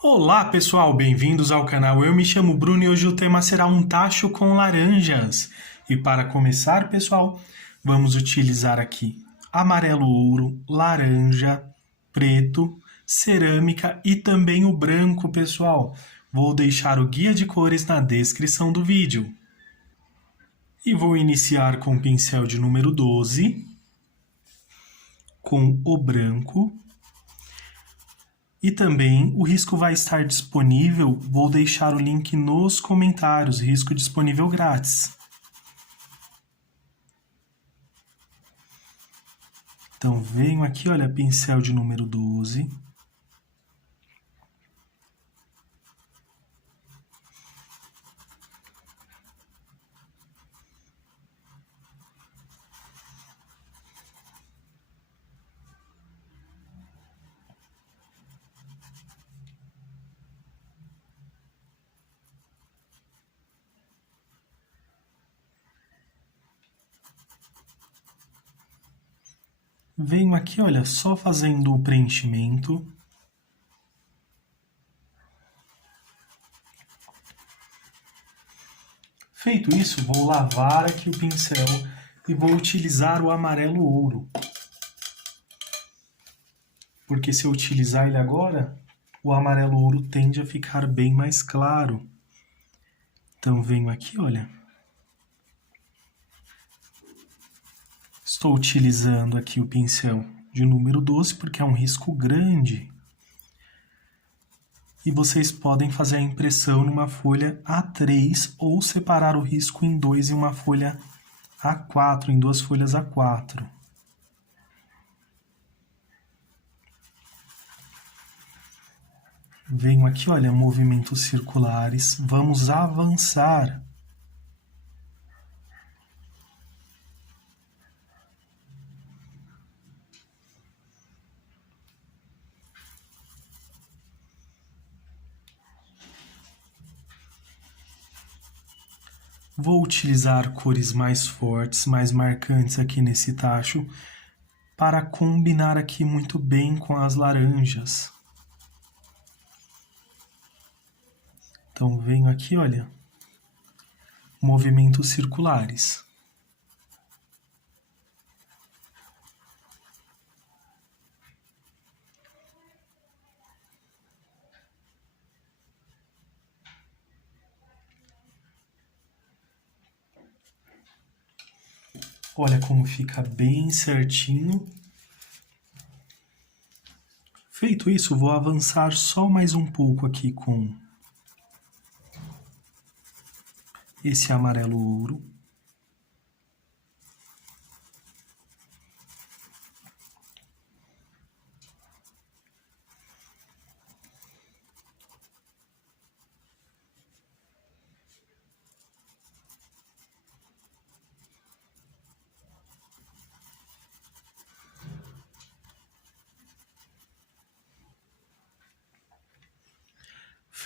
Olá pessoal, bem-vindos ao canal. Eu me chamo Bruno e hoje o tema será um tacho com laranjas. E para começar, pessoal, vamos utilizar aqui amarelo ouro, laranja, preto, cerâmica e também o branco, pessoal. Vou deixar o guia de cores na descrição do vídeo. E vou iniciar com o pincel de número 12, com o branco. E também o risco vai estar disponível, vou deixar o link nos comentários, risco disponível grátis. Então venho aqui, olha, pincel de número 12. Venho aqui, olha, só fazendo o preenchimento. Feito isso, vou lavar aqui o pincel e vou utilizar o amarelo ouro. Porque se eu utilizar ele agora, o amarelo ouro tende a ficar bem mais claro. Então venho aqui, olha. Estou utilizando aqui o pincel de número 12 porque é um risco grande. E vocês podem fazer a impressão numa folha A3 ou separar o risco em dois em uma folha A4, em duas folhas A4. Venho aqui, olha, movimentos circulares. Vamos avançar. Vou utilizar cores mais fortes, mais marcantes aqui nesse tacho, para combinar aqui muito bem com as laranjas. Então venho aqui, olha, movimentos circulares. Olha como fica bem certinho. Feito isso, vou avançar só mais um pouco aqui com esse amarelo ouro.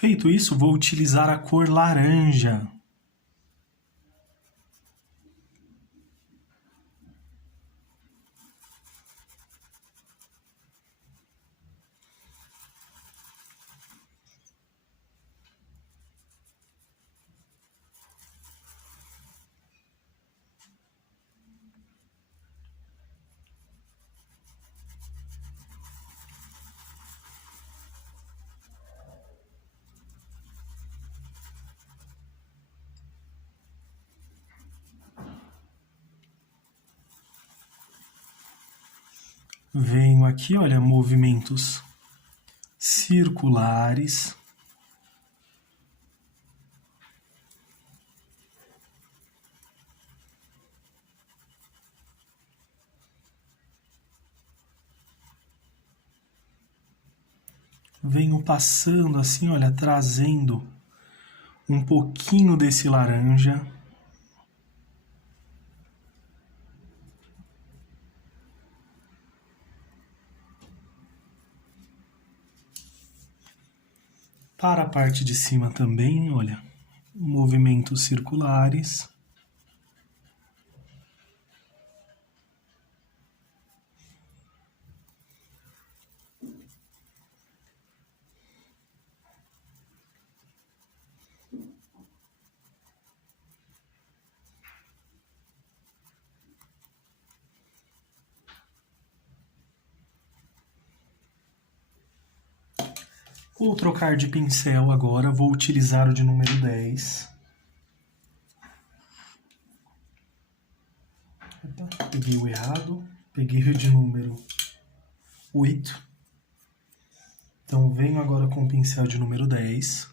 Feito isso, vou utilizar a cor laranja. Venho aqui, olha, movimentos circulares. Venho passando assim, olha, trazendo um pouquinho desse laranja. Para a parte de cima também, olha, movimentos circulares. Vou trocar de pincel agora, vou utilizar o de número 10. Opa, peguei o errado, peguei o de número 8. Então venho agora com o pincel de número 10.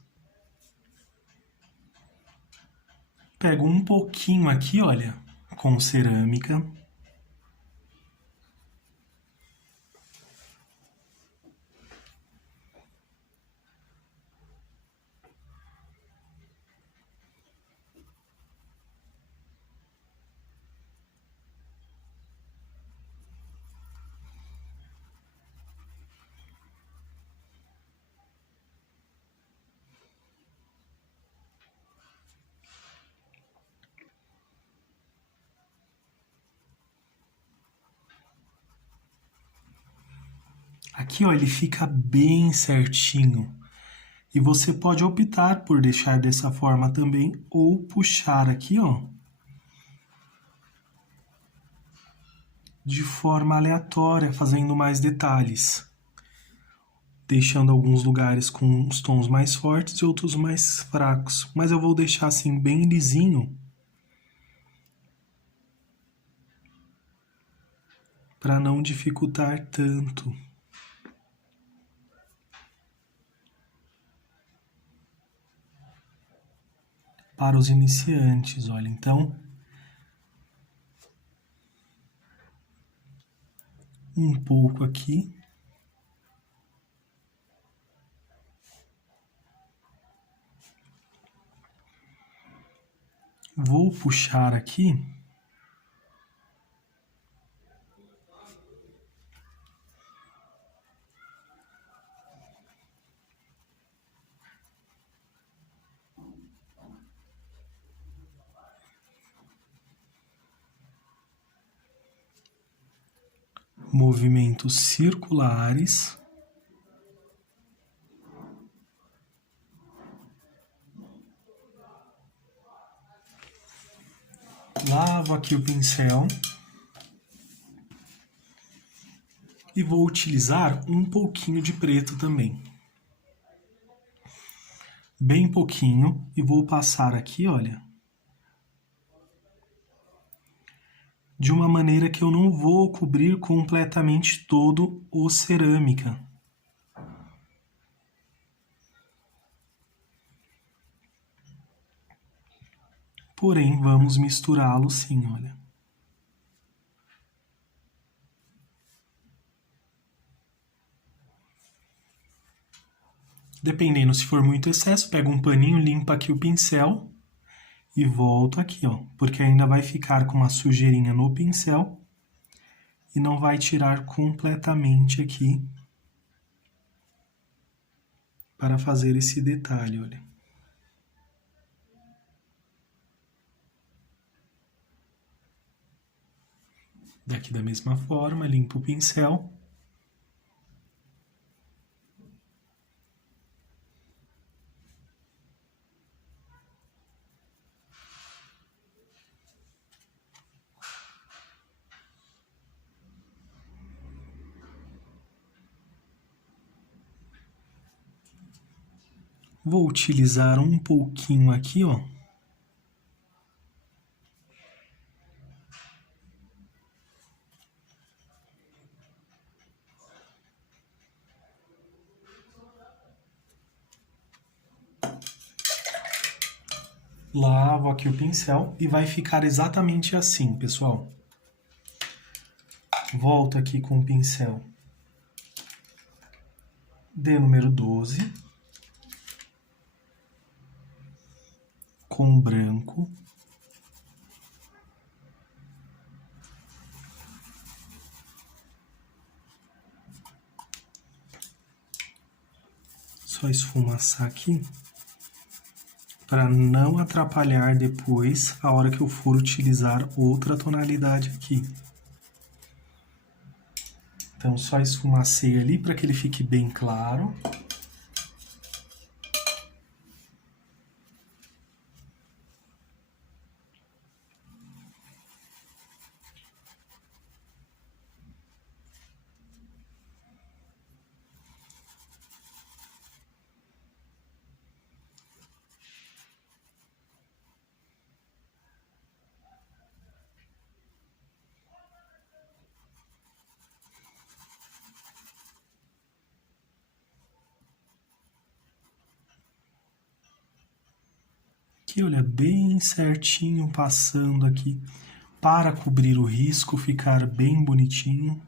Pego um pouquinho aqui, olha, com cerâmica. Aqui, ó, ele fica bem certinho. E você pode optar por deixar dessa forma também ou puxar aqui, ó, de forma aleatória, fazendo mais detalhes. Deixando alguns lugares com os tons mais fortes e outros mais fracos. Mas eu vou deixar assim bem lisinho para não dificultar tanto. Para os iniciantes, olha, então um pouco aqui. Vou puxar aqui. Movimentos circulares. Lavo aqui o pincel. E vou utilizar um pouquinho de preto também. Bem pouquinho. E vou passar aqui, olha, de uma maneira que eu não vou cobrir completamente todo o cerâmica. Porém, vamos misturá-lo sim, olha. Dependendo, se for muito excesso, pego um paninho, limpo aqui o pincel e volto aqui, ó. Porque ainda vai ficar com uma sujeirinha no pincel e não vai tirar completamente aqui para fazer esse detalhe, olha. Daqui da mesma forma, limpo o pincel. Vou utilizar um pouquinho aqui, ó. Lavo aqui o pincel e vai ficar exatamente assim, pessoal. Volto aqui com o pincel de número 12. Com branco. Só esfumaçar aqui para não atrapalhar depois a hora que eu for utilizar outra tonalidade aqui. Então só esfumacei ali para que ele fique bem claro. Que olha, bem certinho passando aqui para cobrir o risco, ficar bem bonitinho.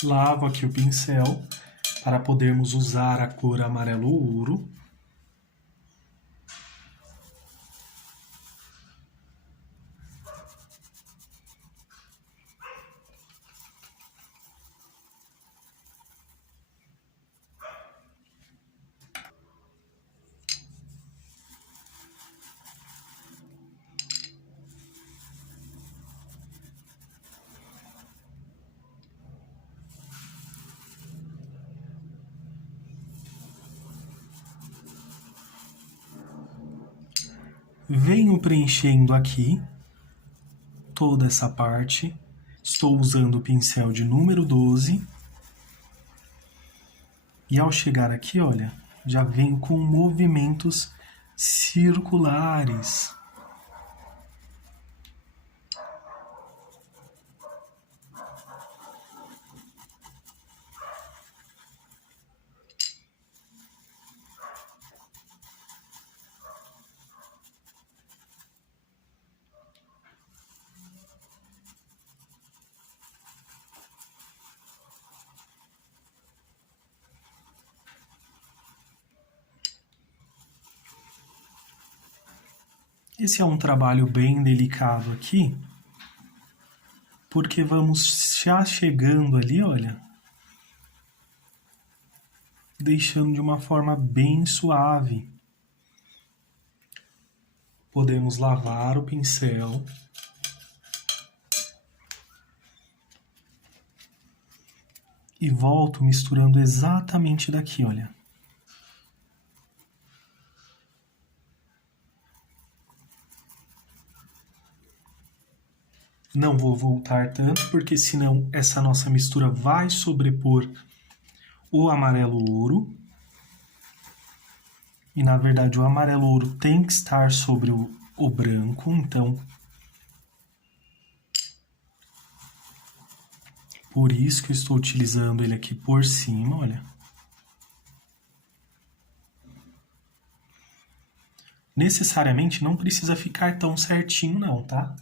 Lavo aqui o pincel para podermos usar a cor amarelo ouro. Venho preenchendo aqui toda essa parte. Estou usando o pincel de número 12. E ao chegar aqui, olha, já vem com movimentos circulares. Esse é um trabalho bem delicado aqui, porque vamos já chegando ali, olha, deixando de uma forma bem suave. Podemos lavar o pincel. E volto misturando exatamente daqui, olha. Não vou voltar tanto, porque senão essa nossa mistura vai sobrepor o amarelo ouro. E na verdade o amarelo ouro tem que estar sobre o branco, então por isso que eu estou utilizando ele aqui por cima, olha. Necessariamente não precisa ficar tão certinho não, tá?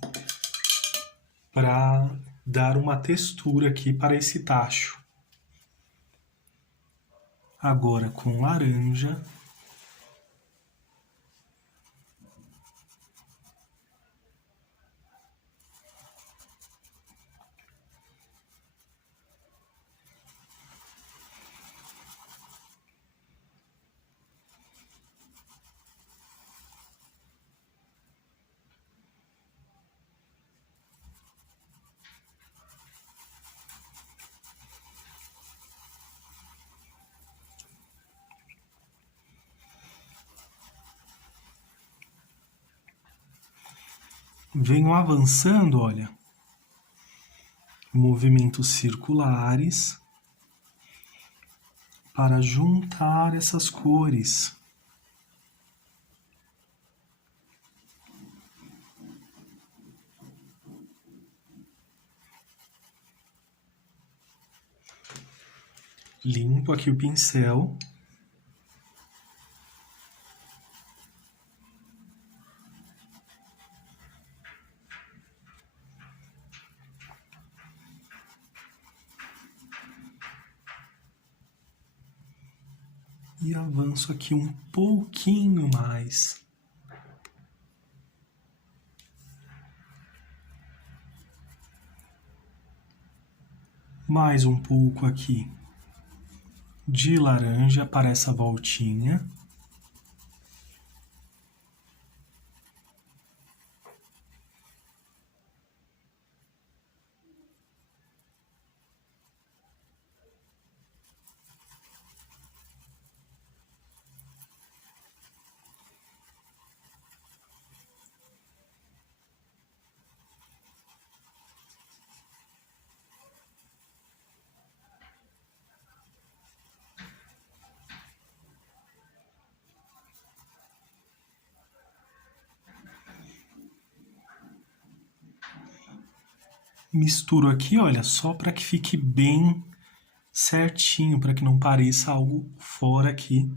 Para dar uma textura aqui para esse tacho. Agora com laranja. Venho avançando, olha, movimentos circulares para juntar essas cores. Limpo aqui o pincel. E avanço aqui um pouquinho mais. Mais um pouco aqui de laranja para essa voltinha. misturo aqui, olha, só para que fique bem certinho, para que não pareça algo fora aqui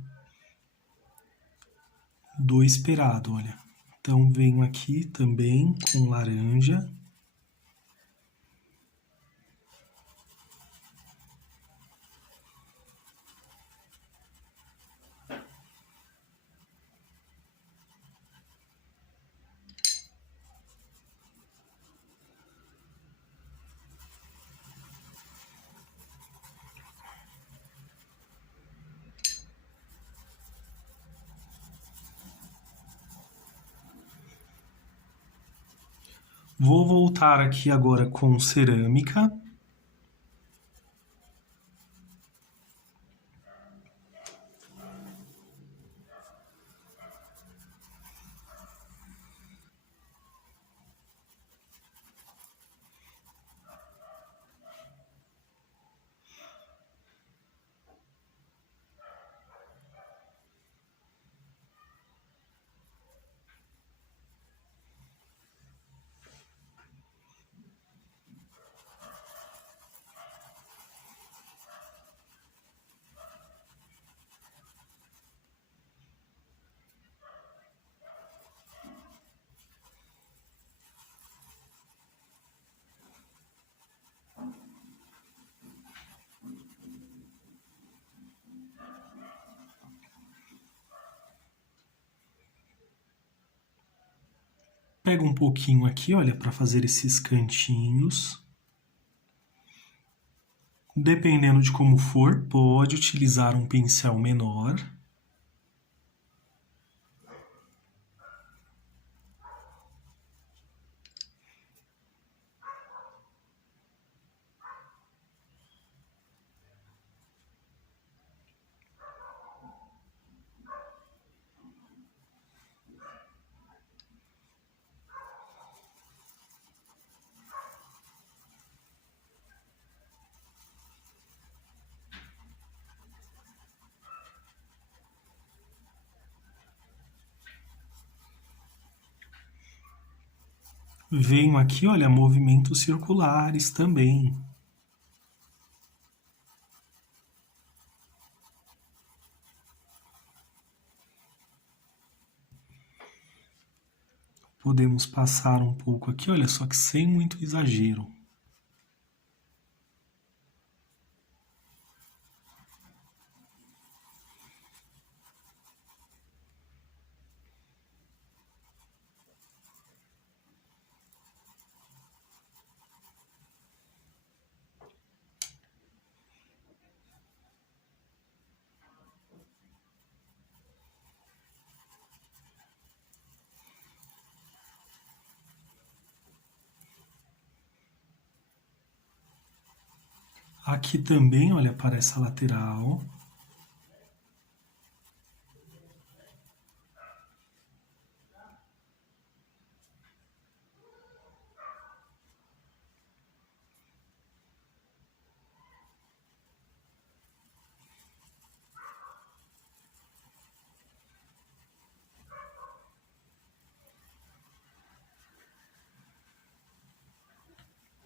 do esperado, olha. Então, venho aqui também com laranja. Vou voltar aqui agora com cerâmica. Pega um pouquinho aqui, olha, para fazer esses cantinhos. Dependendo de como for, pode utilizar um pincel menor. Venho aqui, olha, movimentos circulares também. Podemos passar um pouco aqui, olha, só que sem muito exagero. Aqui também, olha, para essa lateral.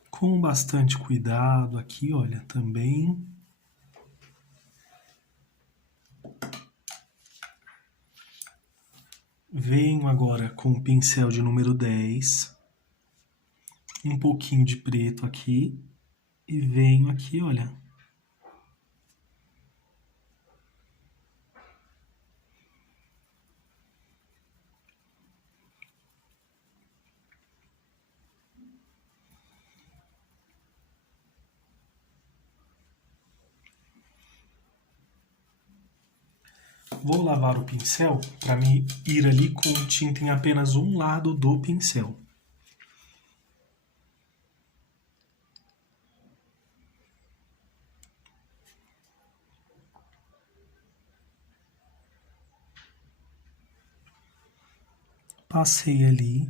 Com bastante cuidado aqui, olha, também. Venho agora com o pincel de número 10, um pouquinho de preto aqui, e venho aqui, olha. Vou lavar o pincel para me ir ali com tinta em apenas um lado do pincel. Passei ali.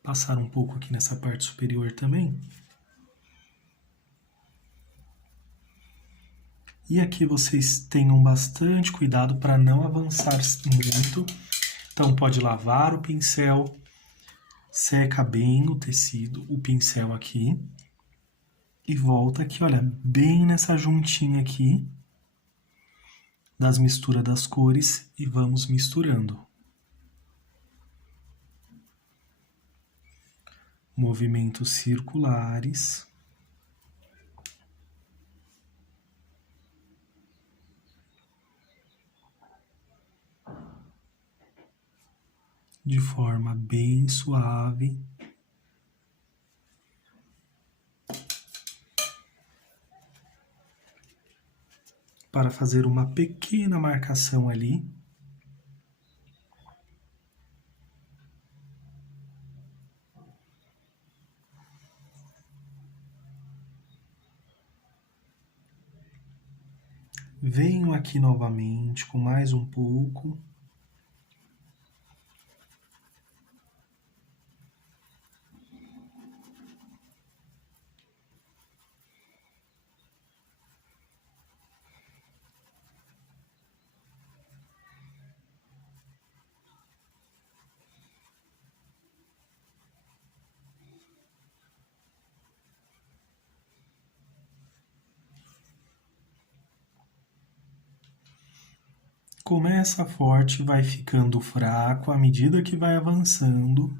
Passar um pouco aqui nessa parte superior também. E aqui vocês tenham bastante cuidado para não avançar muito. Então pode lavar o pincel. seca bem o tecido, o pincel aqui, e volta aqui, olha, bem nessa juntinha aqui das misturas das cores e vamos misturando. Movimentos circulares. De forma bem suave. Para fazer uma pequena marcação ali. Venho aqui novamente com mais um pouco. Começa forte, vai ficando fraco à medida que vai avançando.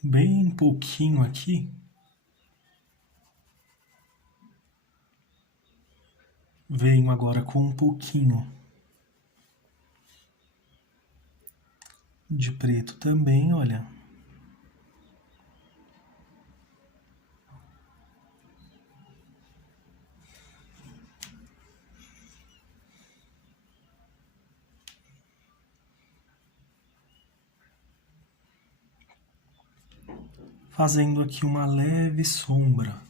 Bem pouquinho aqui. Venho agora com um pouquinho de preto também, olha. Fazendo aqui uma leve sombra.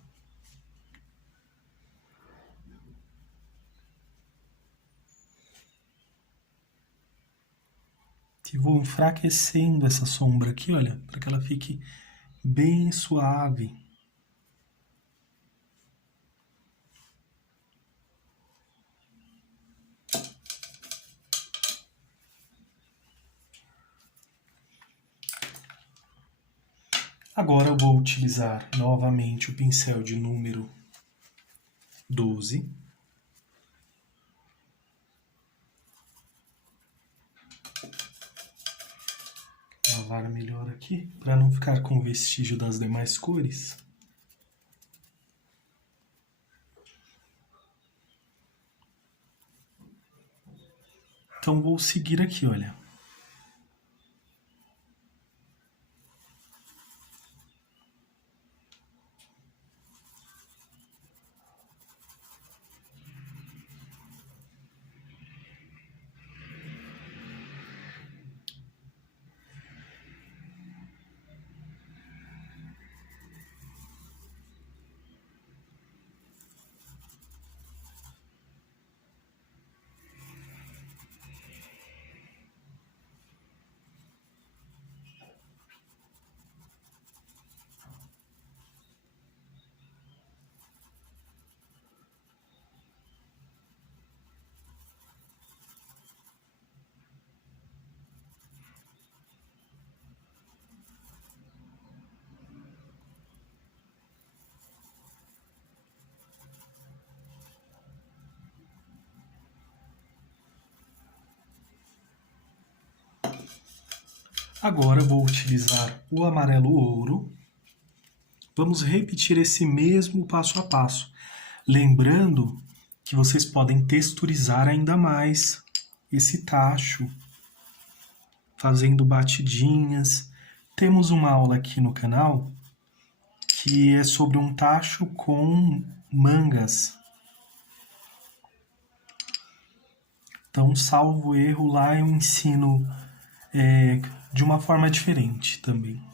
Que vou enfraquecendo essa sombra aqui, olha, para que ela fique bem suave. Agora eu vou utilizar novamente o pincel de número 12. Lavar melhor aqui, para não ficar com vestígio das demais cores. Então vou seguir aqui, olha. Agora vou utilizar o amarelo ouro. Vamos repetir esse mesmo passo a passo. Lembrando que vocês podem texturizar ainda mais esse tacho, fazendo batidinhas. Temos uma aula aqui no canal que é sobre um tacho com mangas. Então, salvo erro, lá eu ensino de uma forma diferente também.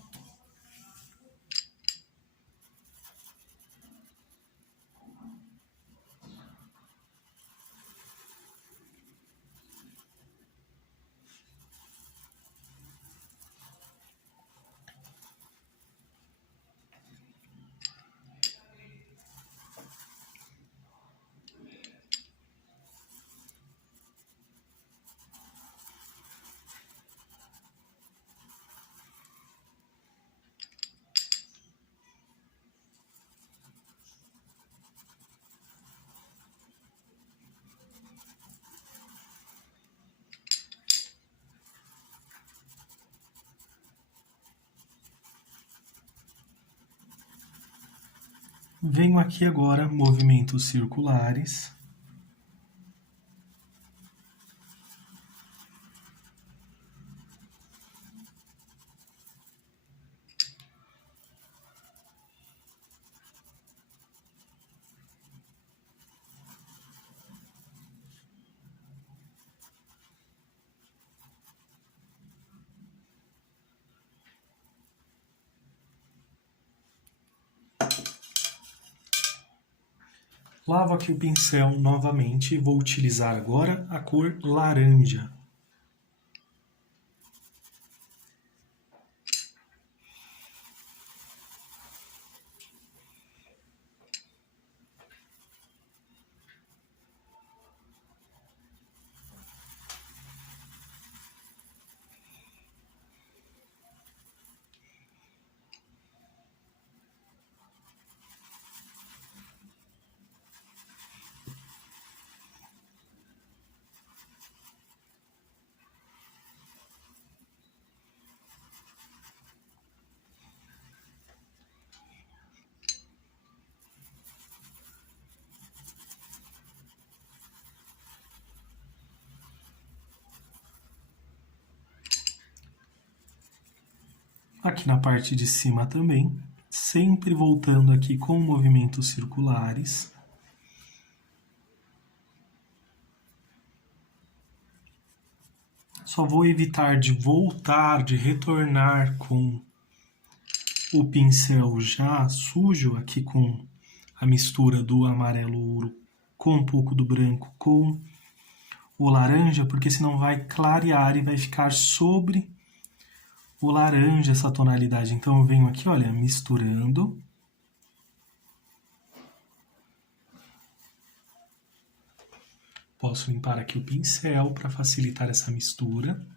Venho aqui agora, movimentos circulares. Lavo aqui o pincel novamente e vou utilizar agora a cor laranja. Aqui na parte de cima também, sempre voltando aqui com movimentos circulares. Só vou evitar de voltar, de retornar com o pincel já sujo, aqui com a mistura do amarelo ouro com um pouco do branco com o laranja, porque senão vai clarear e vai ficar sobre o laranja essa tonalidade. Então eu venho aqui, olha, misturando. Posso limpar aqui o pincel para facilitar essa mistura.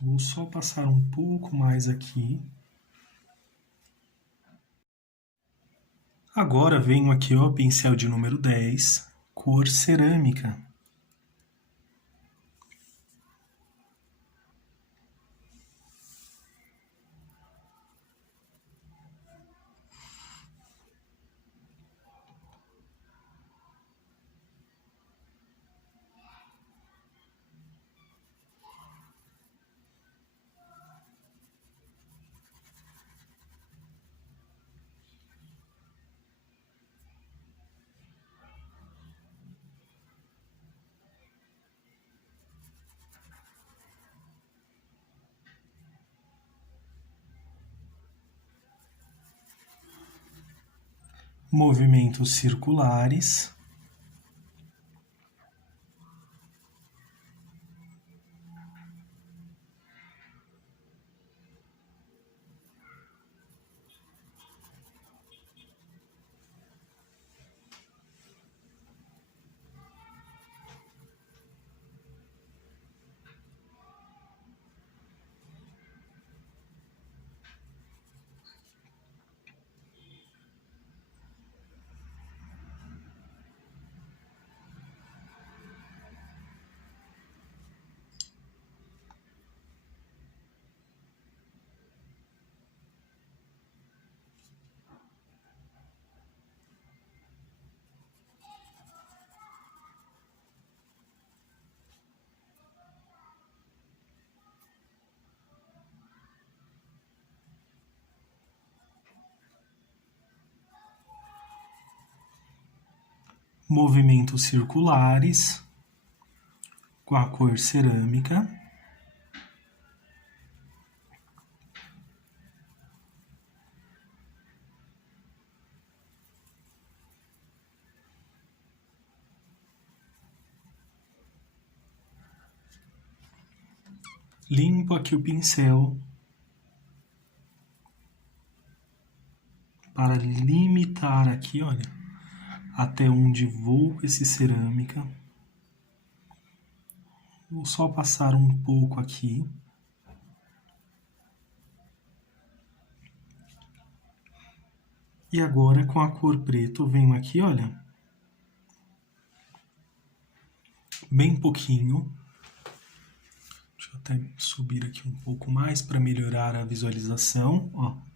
Vou só passar um pouco mais aqui. Agora venho aqui o pincel de número 10, cor cerâmica. Movimentos circulares. movimentos circulares com a cor cerâmica. Limpo aqui o pincel para limitar aqui, olha, até onde vou com esse cerâmica. Vou só passar um pouco aqui. E agora, com a cor preta, eu venho aqui, olha, bem pouquinho. Deixa eu até subir aqui um pouco mais para melhorar a visualização, ó.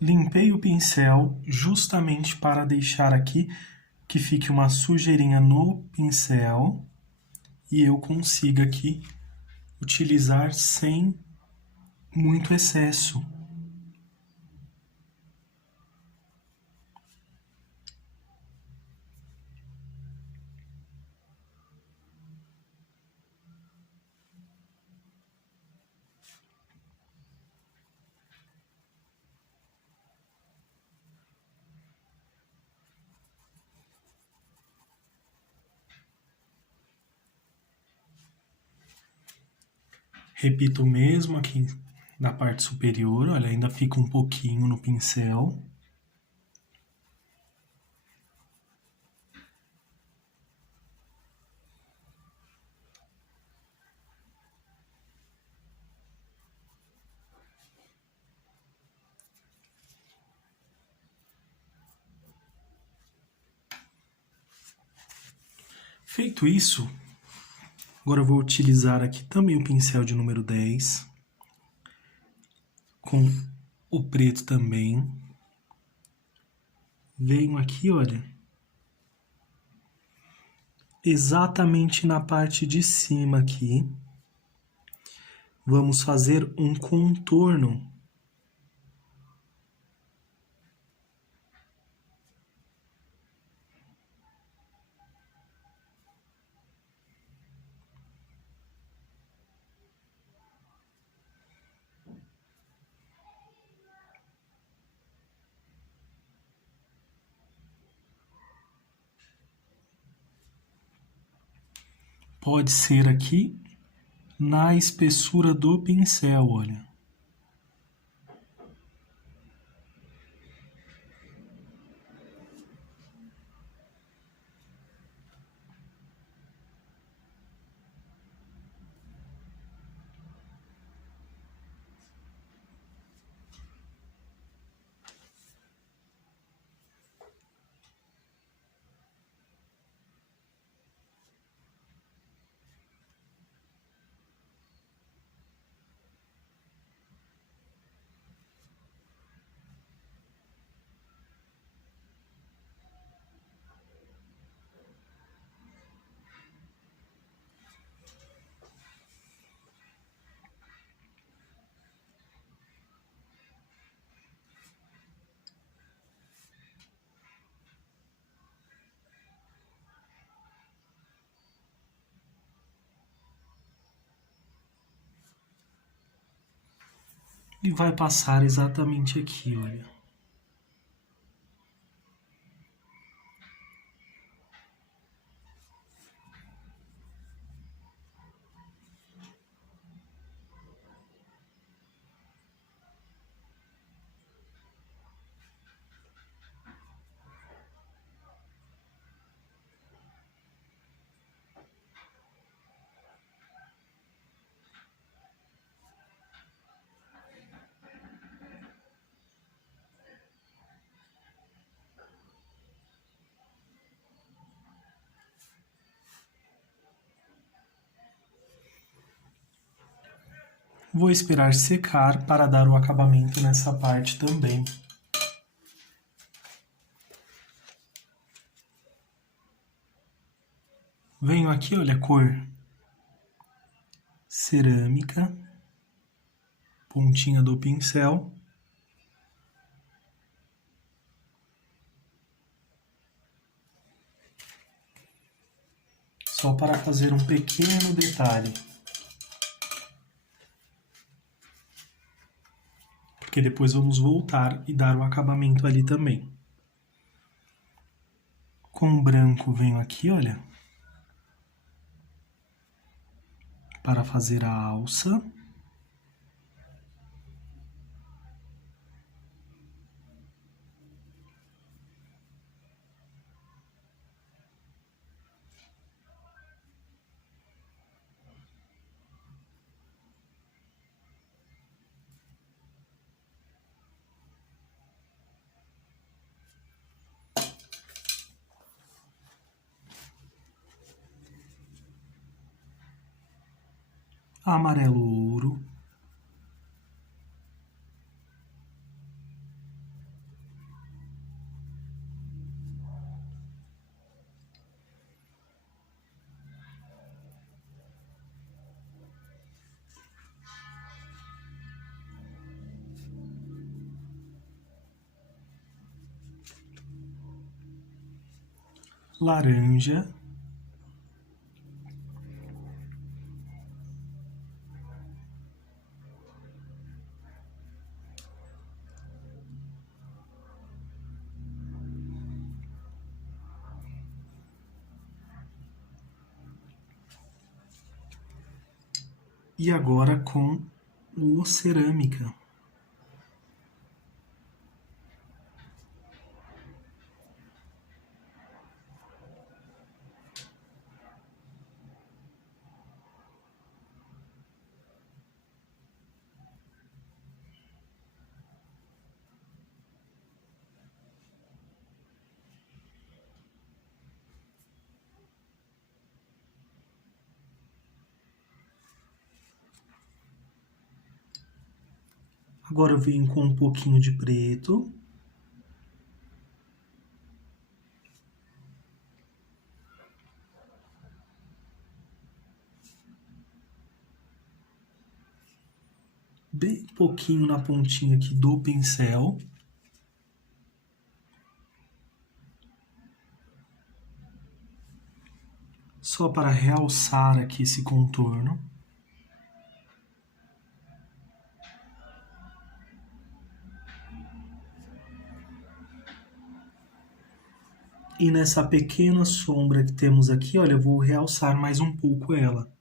Limpei o pincel justamente para deixar aqui que fique uma sujeirinha no pincel e eu consiga aqui utilizar sem muito excesso. Repito o mesmo aqui na parte superior, olha, ainda fica um pouquinho no pincel. Feito isso, agora eu vou utilizar aqui também o pincel de número 10, com o preto também. Venho aqui, olha, exatamente na parte de cima aqui. Vamos fazer um contorno. Pode ser aqui na espessura do pincel, olha. E vai passar exatamente aqui, olha. Vou esperar secar para dar o acabamento nessa parte também. Venho aqui, olha, a cor cerâmica, pontinha do pincel. Só para fazer um pequeno detalhe. Porque depois vamos voltar e dar o acabamento ali também. Com o branco venho aqui, olha, para fazer a alça. Amarelo ouro. Laranja. E agora com o cerâmica. Agora eu venho com um pouquinho de preto. Bem pouquinho na pontinha aqui do pincel. Só para realçar aqui esse contorno. E nessa pequena sombra que temos aqui, olha, eu vou realçar mais um pouco ela.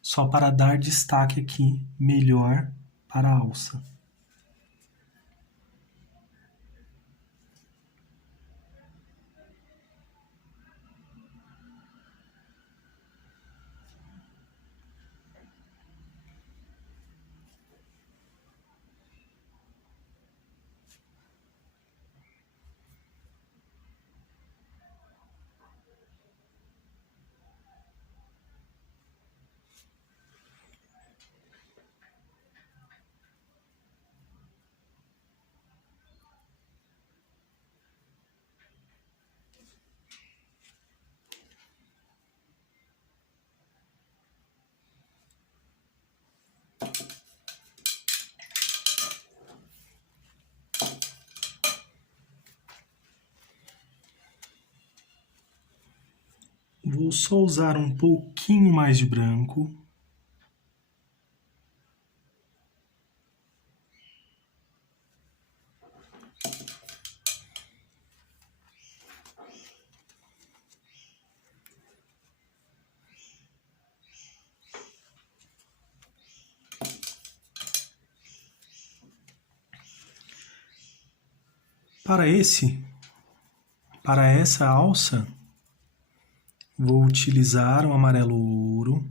Só para dar destaque aqui melhor para a alça. Vou só usar um pouquinho mais de branco. Para essa alça, vou utilizar o amarelo ouro.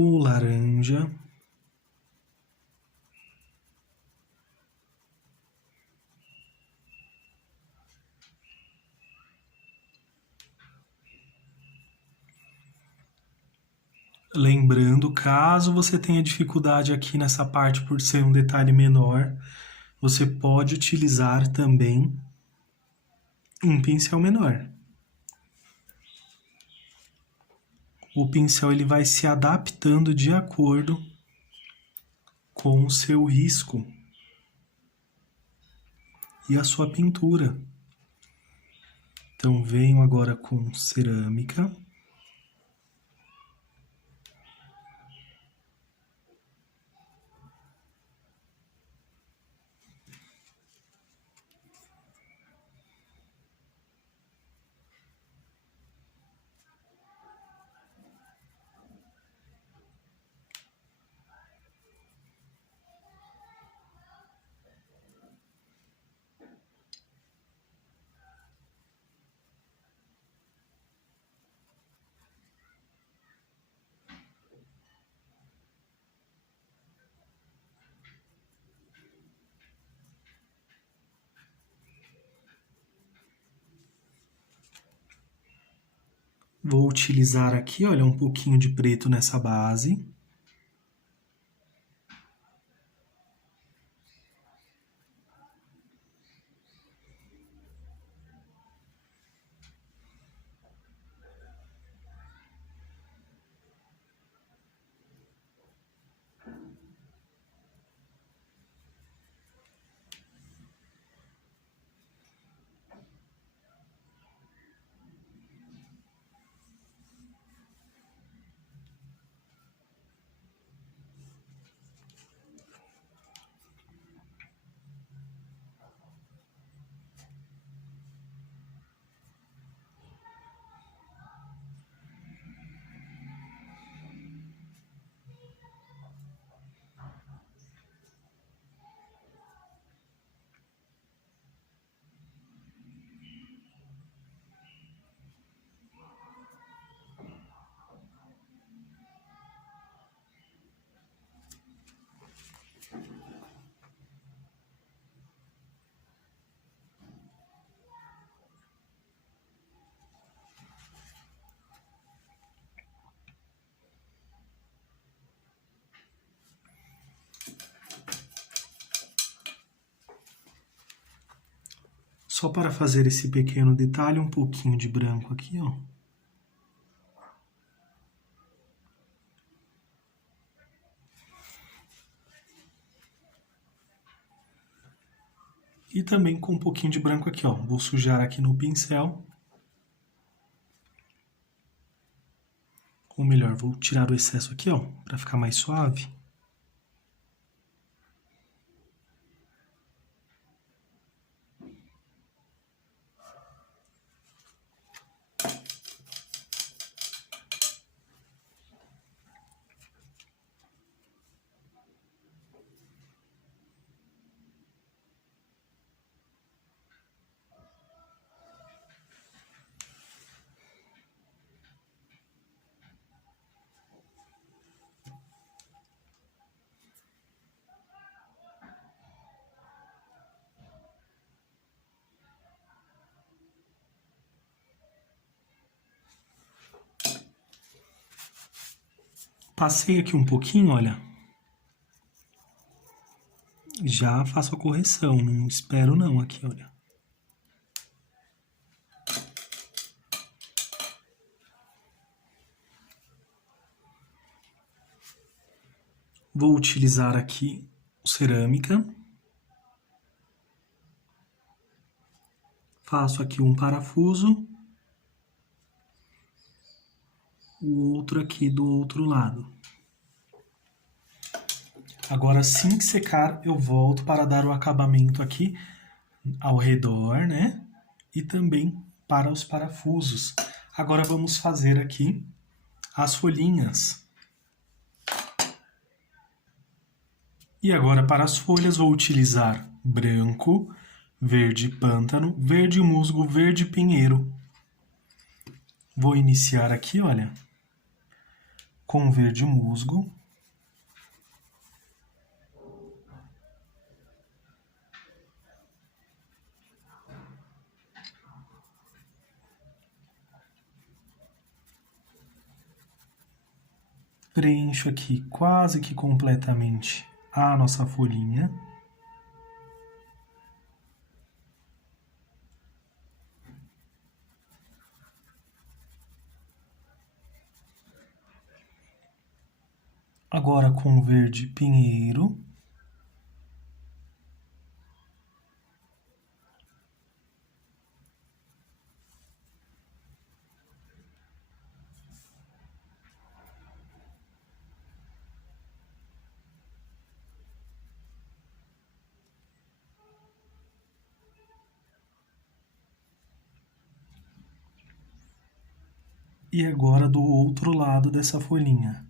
o laranja, lembrando, caso você tenha dificuldade aqui nessa parte por ser um detalhe menor, você pode utilizar também um pincel menor. O pincel ele vai se adaptando de acordo com o seu risco e a sua pintura. Então venho agora com cerâmica. Vou utilizar aqui, olha, um pouquinho de preto nessa base. Só para fazer esse pequeno detalhe, um pouquinho de branco aqui, ó. E também com um pouquinho de branco aqui, ó. Vou sujar aqui no pincel. Ou melhor, vou tirar o excesso aqui, ó, para ficar mais suave. Passei aqui um pouquinho, olha. Já faço a correção, não espero não aqui, olha. Vou utilizar aqui cerâmica. Faço aqui um parafuso. O outro aqui do outro lado. Agora, assim que secar, eu volto para dar o acabamento aqui ao redor, né? E também para os parafusos. Agora vamos fazer aqui as folhinhas. E agora para as folhas vou utilizar branco, verde pântano, verde musgo, verde pinheiro. Vou iniciar aqui, olha, com verde musgo. Preencho aqui quase que completamente a nossa folhinha. Agora com verde pinheiro. E agora do outro lado dessa folhinha.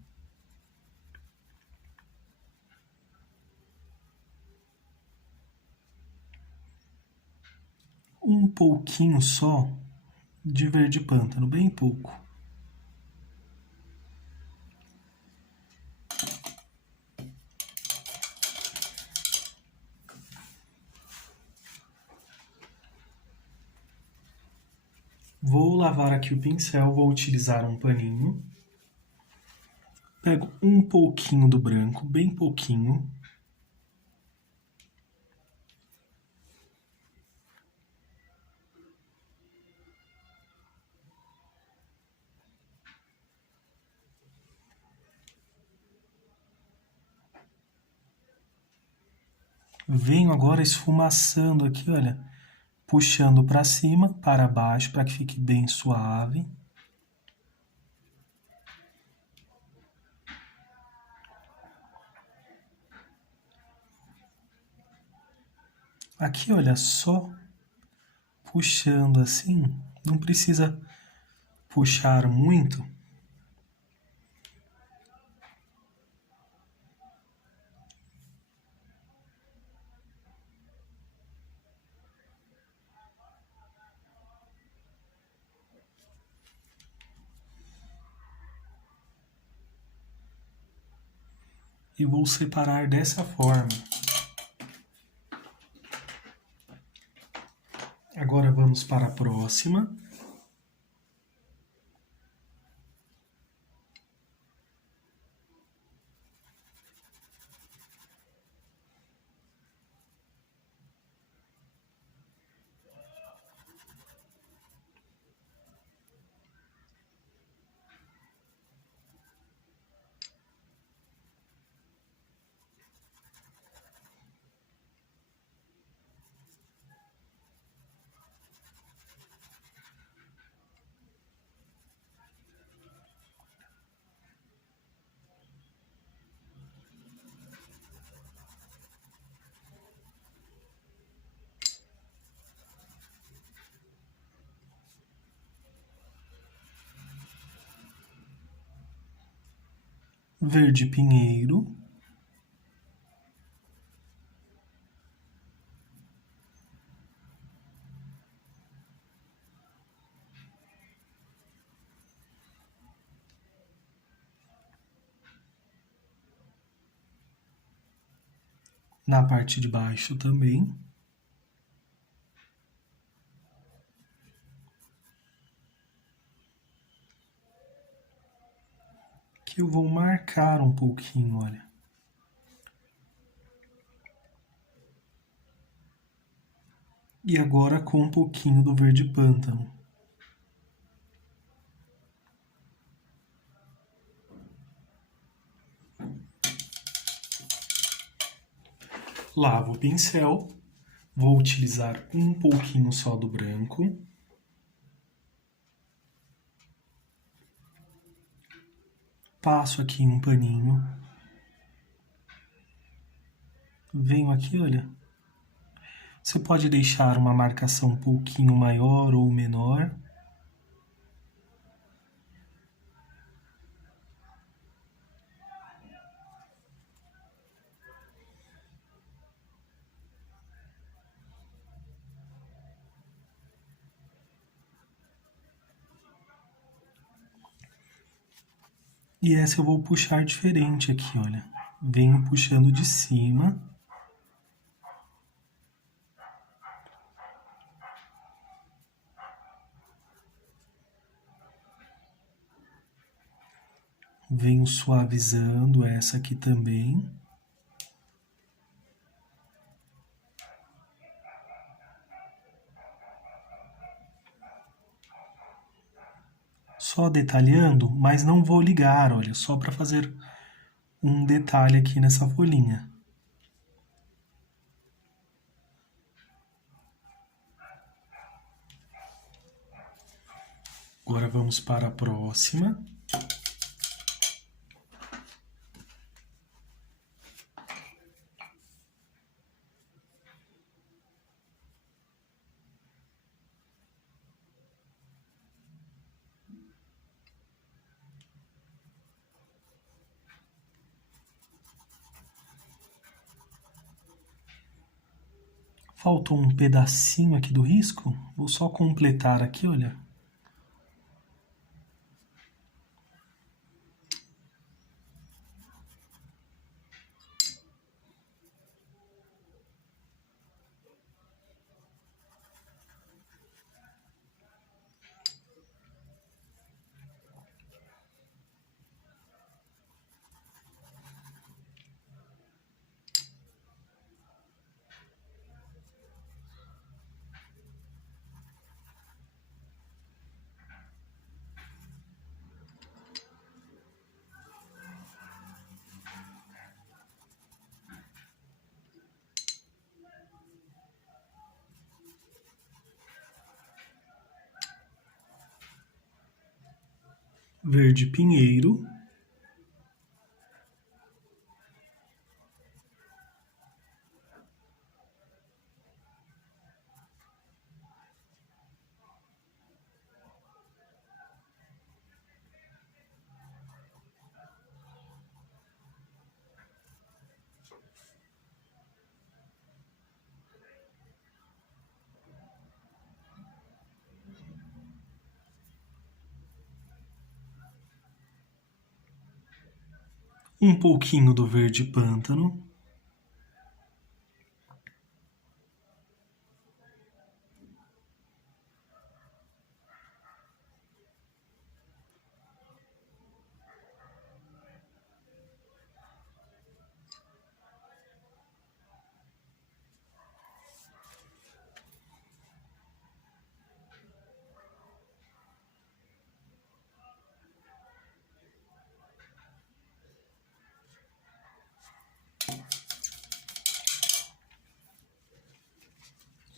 Um pouquinho só de verde pântano, bem pouco. Vou lavar aqui o pincel, vou utilizar um paninho. Pego um pouquinho do branco, bem pouquinho. Venho agora esfumaçando aqui, olha, puxando para cima, para baixo, para que fique bem suave. Aqui, olha, só puxando assim, não precisa puxar muito. E vou separar dessa forma. Agora vamos para a próxima. Verde pinheiro. Na parte de baixo também. Que eu vou marcar um pouquinho, olha. E agora com um pouquinho do verde pântano. Lavo o pincel, vou utilizar um pouquinho só do branco. Passo aqui um paninho. Venho aqui, olha. Você pode deixar uma marcação um pouquinho maior ou menor. E essa eu vou puxar diferente aqui, olha. Venho puxando de cima. Venho suavizando essa aqui também. Só detalhando, mas não vou ligar, olha, só para fazer um detalhe aqui nessa folhinha. Agora vamos para a próxima. Faltou um pedacinho aqui do risco. Vou só completar aqui, olha. Verde pinheiro. Um pouquinho do verde pântano.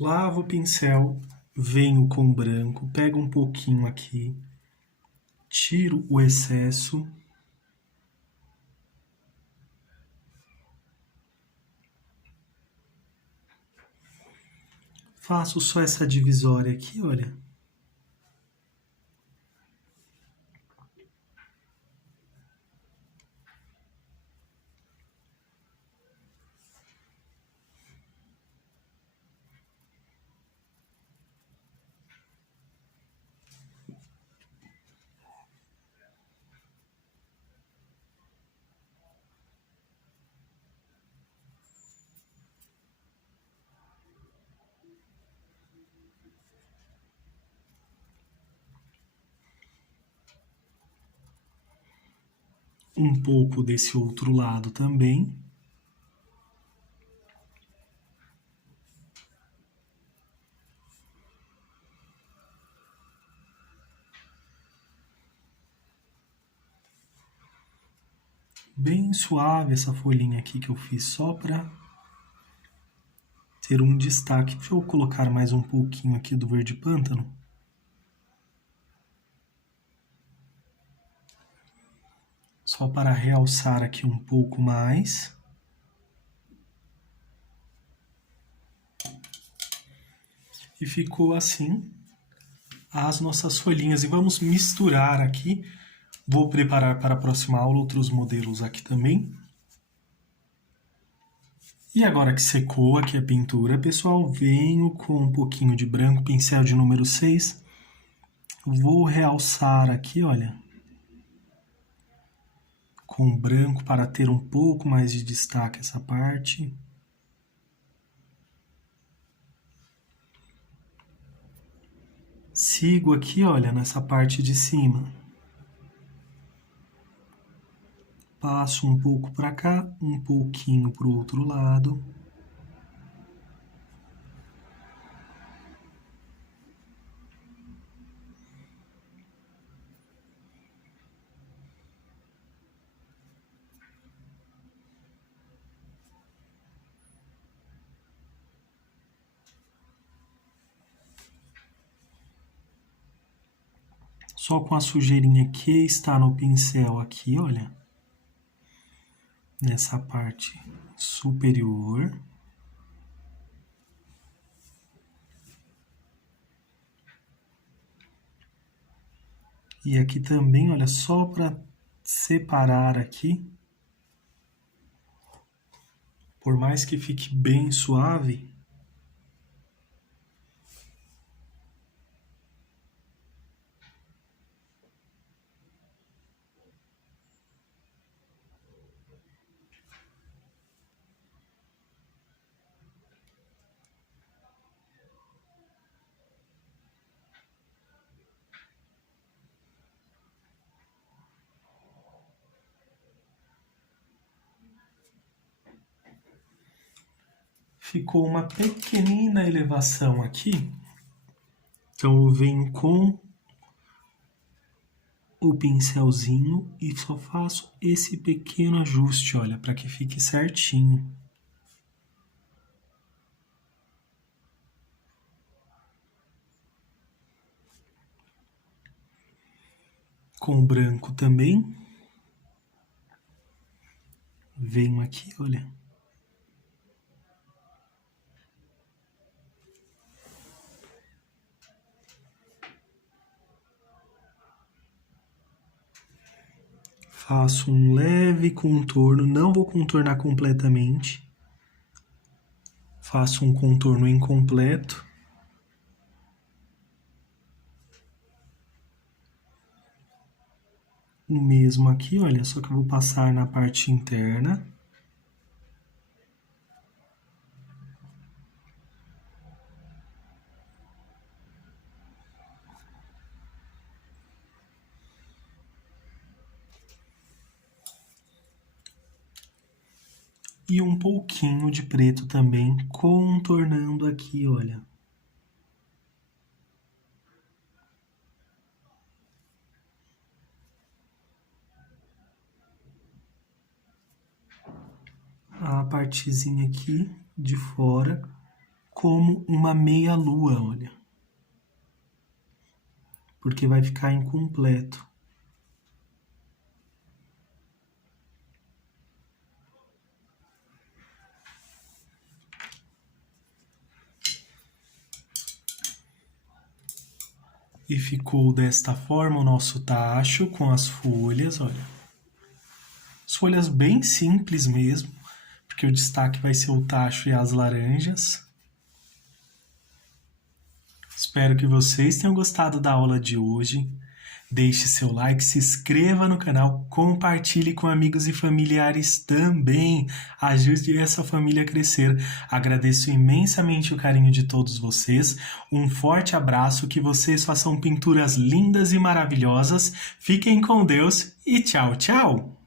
Lavo o pincel, venho com branco, pego um pouquinho aqui, tiro o excesso. Faço só essa divisória aqui, olha. Um pouco desse outro lado também. Bem suave essa folhinha aqui que eu fiz só para ter um destaque. Deixa eu colocar mais um pouquinho aqui do verde pântano. Só para realçar aqui um pouco mais. E ficou assim as nossas folhinhas. E vamos misturar aqui. Vou preparar para a próxima aula outros modelos aqui também. E agora que secou aqui a pintura, pessoal, venho com um pouquinho de branco, pincel de número 6. Vou realçar aqui, olha. com branco para ter um pouco mais de destaque essa parte. Sigo aqui, olha, nessa parte de cima. Passo um pouco para cá, um pouquinho para o outro lado. Só com a sujeirinha que está no pincel aqui, olha. Nessa parte superior. E aqui também, olha, só para separar aqui. Por mais que fique bem suave, ficou uma pequenina elevação aqui. Então eu venho com o pincelzinho e só faço esse pequeno ajuste, olha, para que fique certinho. Com branco também. Venho aqui, olha. Faço um leve contorno, não vou contornar completamente. Faço um contorno incompleto. O mesmo aqui, olha, só que eu vou passar na parte interna. E um pouquinho de preto também, contornando aqui, olha. A partezinha aqui de fora, como uma meia-lua, olha. Porque vai ficar incompleto. E ficou desta forma o nosso tacho com as folhas, olha. As folhas bem simples mesmo, porque o destaque vai ser o tacho e as laranjas. Espero que vocês tenham gostado da aula de hoje. Deixe seu like, se inscreva no canal, compartilhe com amigos e familiares também. Ajude essa família a crescer. Agradeço imensamente o carinho de todos vocês. Um forte abraço, que vocês façam pinturas lindas e maravilhosas. Fiquem com Deus e tchau, tchau!